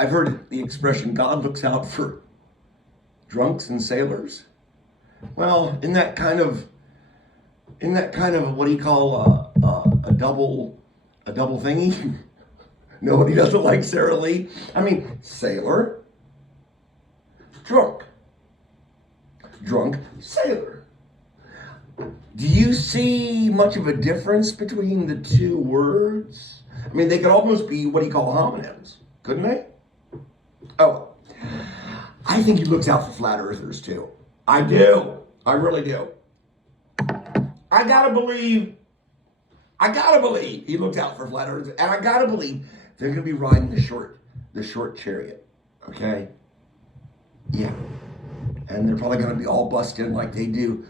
I've heard the expression, God looks out for drunks and sailors. Well, in that kind of what do you call a double thingy? Nobody doesn't like Sarah Lee. I mean, sailor, drunk, sailor. Do you see much of a difference between the two words? I mean, they could almost be what do you call homonyms, couldn't they? Oh, I think he looks out for flat earthers too. I do. I really do. I gotta believe he looks out for flat earthers, and I gotta believe they're gonna be riding the short chariot. Okay? Yeah. And they're probably gonna be all bust in like they do,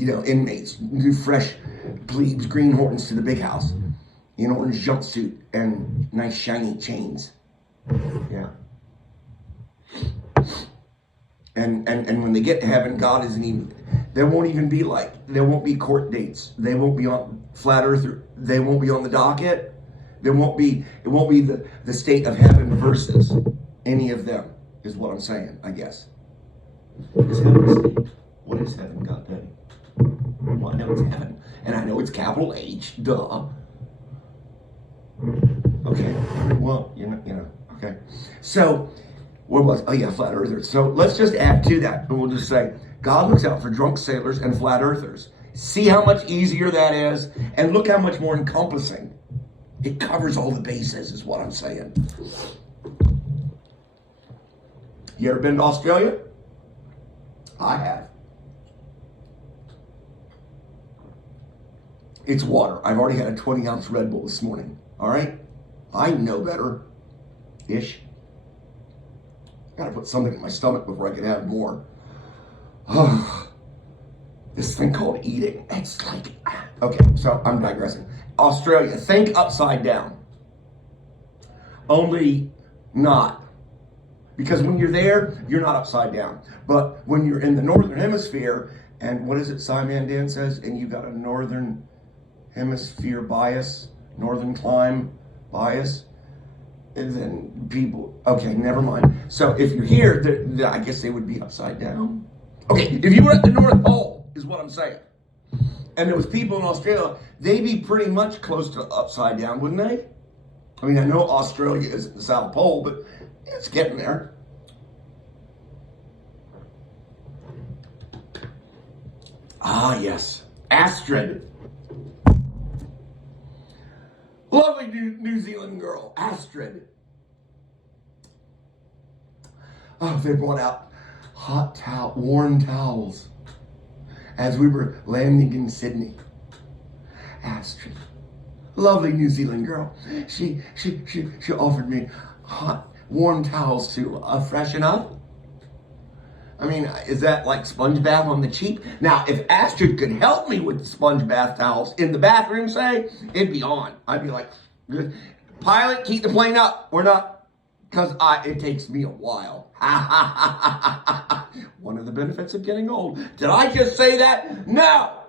inmates, new fresh plebes, greenhorns to the big house. In orange jumpsuit and nice shiny chains. Yeah. And when they get to heaven, God isn't even, there won't be court dates. They won't be on flat earth. They won't be on the docket. It won't be the state of heaven versus any of them, is what I'm saying, I guess. Is heaven a state? What is heaven, God Daddy? Well, I know it's heaven. And I know it's capital H, duh. Okay, well, okay. So, flat earthers. So let's just add to that, and we'll just say, God looks out for drunk sailors and flat earthers. See how much easier that is, and look how much more encompassing. It covers all the bases, is what I'm saying. You ever been to Australia? I have. It's water. I've already had a 20-ounce Red Bull this morning. All right? I know better. Ish. Gotta put something in my stomach before I can have more. Oh, this thing called eating. It's like, okay, so I'm digressing. Australia, think upside down. Only not. Because when you're there, you're not upside down. But when you're in the northern hemisphere, and what is it Simon Dan says? And you got a northern hemisphere bias, northern climb bias, and then people, okay, never mind. So if you're here, I guess they would be upside down. Okay, if you were at the North Pole, is what I'm saying, and there was people in Australia, they'd be pretty much close to upside down, wouldn't they? I mean, I know Australia is at the South Pole, but it's getting there. Ah, yes, Astrid. Lovely New Zealand girl, Astrid. Oh, they brought out warm towels as we were landing in Sydney. Astrid, lovely New Zealand girl. She offered me warm towels to freshen up. I mean, is that like sponge bath on the cheap? Now, if Astrid could help me with the sponge bath towels in the bathroom, say, it'd be on. I'd be like, pilot, keep the plane up. We're not, because it takes me a while. One of the benefits of getting old. Did I just say that? No.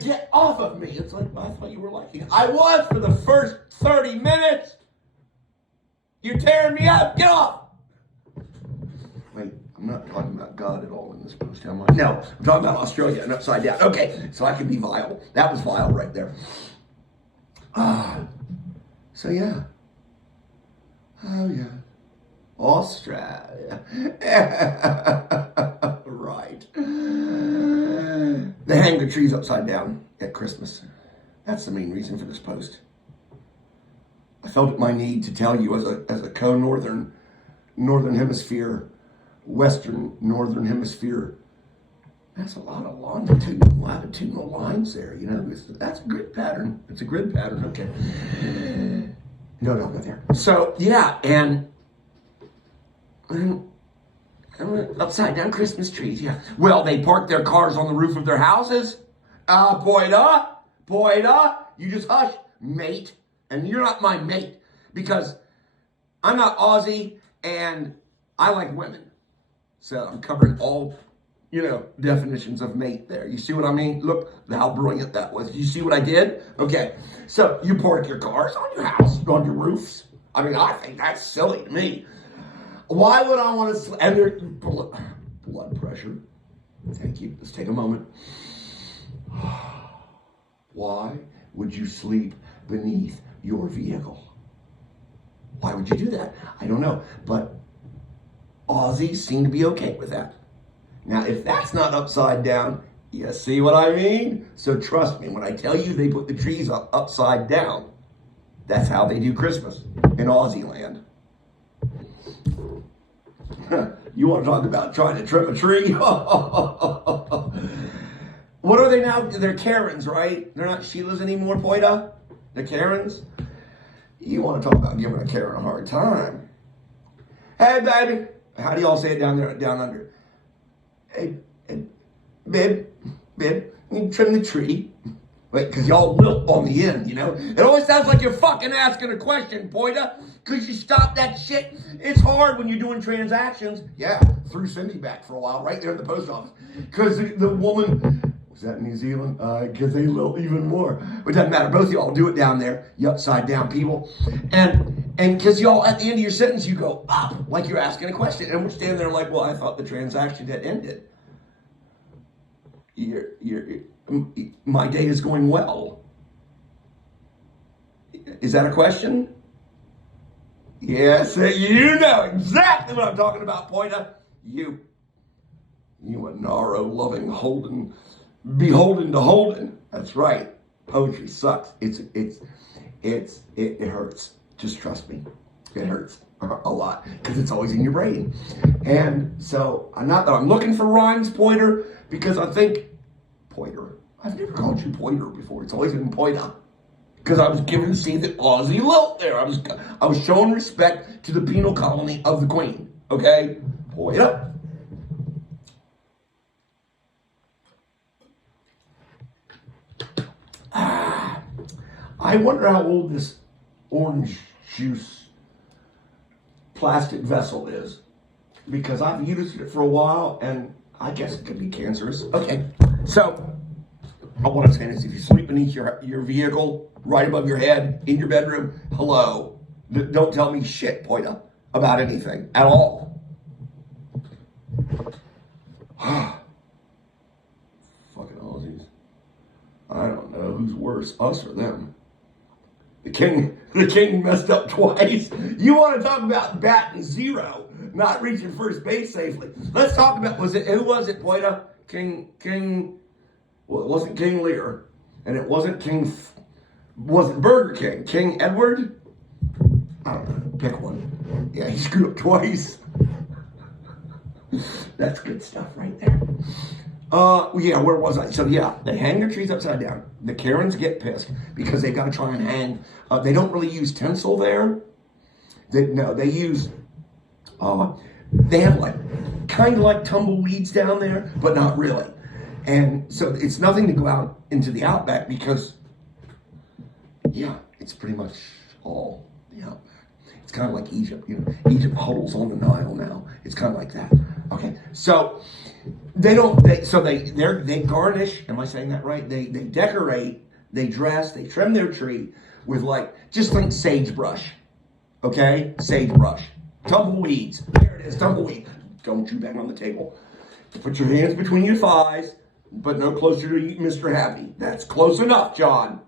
Get off of me. It's like, I thought you were liking. I was for the first 30 minutes. You're tearing me up. Get off. Wait, I'm not talking about God at all in this post, am I? No, I'm talking about Australia and upside down. Okay, so I can be vile. That was vile right there. So yeah. Oh yeah. Australia. Right. They hang the trees upside down at Christmas. That's the main reason for this post. I felt it my need to tell you as a co-northern hemisphere, western northern hemisphere. That's a lot of latitudinal lines there, you know. That's a grid pattern. It's a grid pattern, okay. No, don't go there. So, yeah, and upside down Christmas trees, yeah. Well, they park their cars on the roof of their houses. Poida, you just hush, mate. And you're not my mate because I'm not Aussie and I like women. So I'm covering all, definitions of mate there. You see what I mean? Look how brilliant that was. You see what I did? Okay, so you park your cars on your house, on your roofs. I mean, I think that's silly to me. Why would I want to, and their blood pressure. Thank you. Let's take a moment. Why would you sleep beneath your vehicle? Why would you do that? I don't know, but Aussies seem to be okay with that. Now, if that's not upside down, you see what I mean? So trust me, when I tell you they put the trees up upside down, that's how they do Christmas in Aussie land. You want to talk about trying to trim a tree? What are they now? They're Karens, right? They're not Sheilas anymore, Poita? They're Karens? You want to talk about giving a Karen a hard time. Hey, baby. How do y'all say it down there, down under? Hey, babe, you trim the tree. Wait, because y'all wilt on the end, It always sounds like you're fucking asking a question, Poita. Could you stop that shit? It's hard when you're doing transactions. Yeah, threw Cindy back for a while, right there in the post office. Because the woman, was that in New Zealand? Because they lilt even more. But it doesn't matter. Both of y'all do it down there, you upside down people. And because y'all, at the end of your sentence, you go up, like you're asking a question. And we're standing there like, well, I thought the transaction had ended. My day is going well. Is that a question? Yes, you know exactly what I'm talking about, Poita. You Anaro loving beholden to Holden. That's right. Poetry sucks. It hurts. Just trust me. It hurts a lot because it's always in your brain. And so not that I'm looking for rhymes, Poiter, because I think Poiter. I've never called you Poiter before. It's always been Poita. Because I was given to see the Aussie lilt there. I was showing respect to the penal colony of the Queen. Okay? Poita. I wonder how old this orange juice plastic vessel is. Because I've used it for a while and I guess it could be cancerous. Okay, so what I'm saying is if you sleep beneath your vehicle, right above your head, in your bedroom, hello. Don't tell me shit, Poita, about anything at all. Fucking Aussies. I don't know who's worse, us or them. The king messed up twice. You want to talk about batting zero, not reaching first base safely. Let's talk about, who was it, Poita? Well, it wasn't King Lear, and it wasn't Burger King. King Edward? I don't know, pick one. Yeah, he screwed up twice. That's good stuff right there. Yeah, where was I? So yeah, they hang their trees upside down. The Karens get pissed because they got to try and hang. They don't really use tinsel there. They use, they have kind of like tumbleweeds down there, but not really. And so it's nothing to go out into the outback because, yeah, it's pretty much all the outback. It's kind of like Egypt, Egypt huddles on the Nile now. It's kind of like that. Okay, so they garnish. Am I saying that right? They decorate, they dress, they trim their tree with just think sagebrush. Okay, sagebrush, tumbleweeds. There it is, tumbleweed. Don't you bang on the table. Put your hands between your thighs. But no closer to Mr. Happy. That's close enough, John.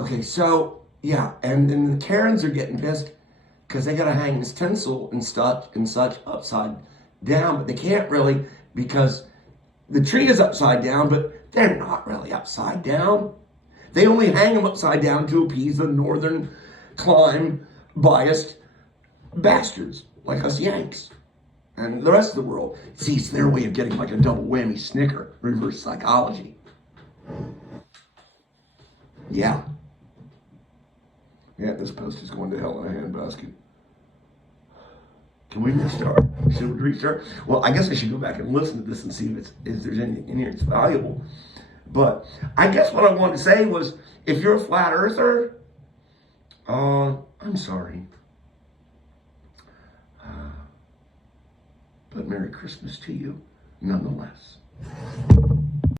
Okay, so, yeah, and then the Karens are getting pissed because they got to hang this tinsel and such upside down, but they can't really because the tree is upside down, but they're not really upside down. They only hang them upside down to appease the northern climb biased bastards like us Yanks. And the rest of the world. See, it's their way of getting a double whammy snicker, reverse psychology. Yeah. Yeah, this post is going to hell in a handbasket. Can we restart? Should we restart? Well, I guess I should go back and listen to this and see if there's anything in here that's valuable. But I guess what I wanted to say was, if you're a flat earther, I'm sorry. But Merry Christmas to you. nonetheless.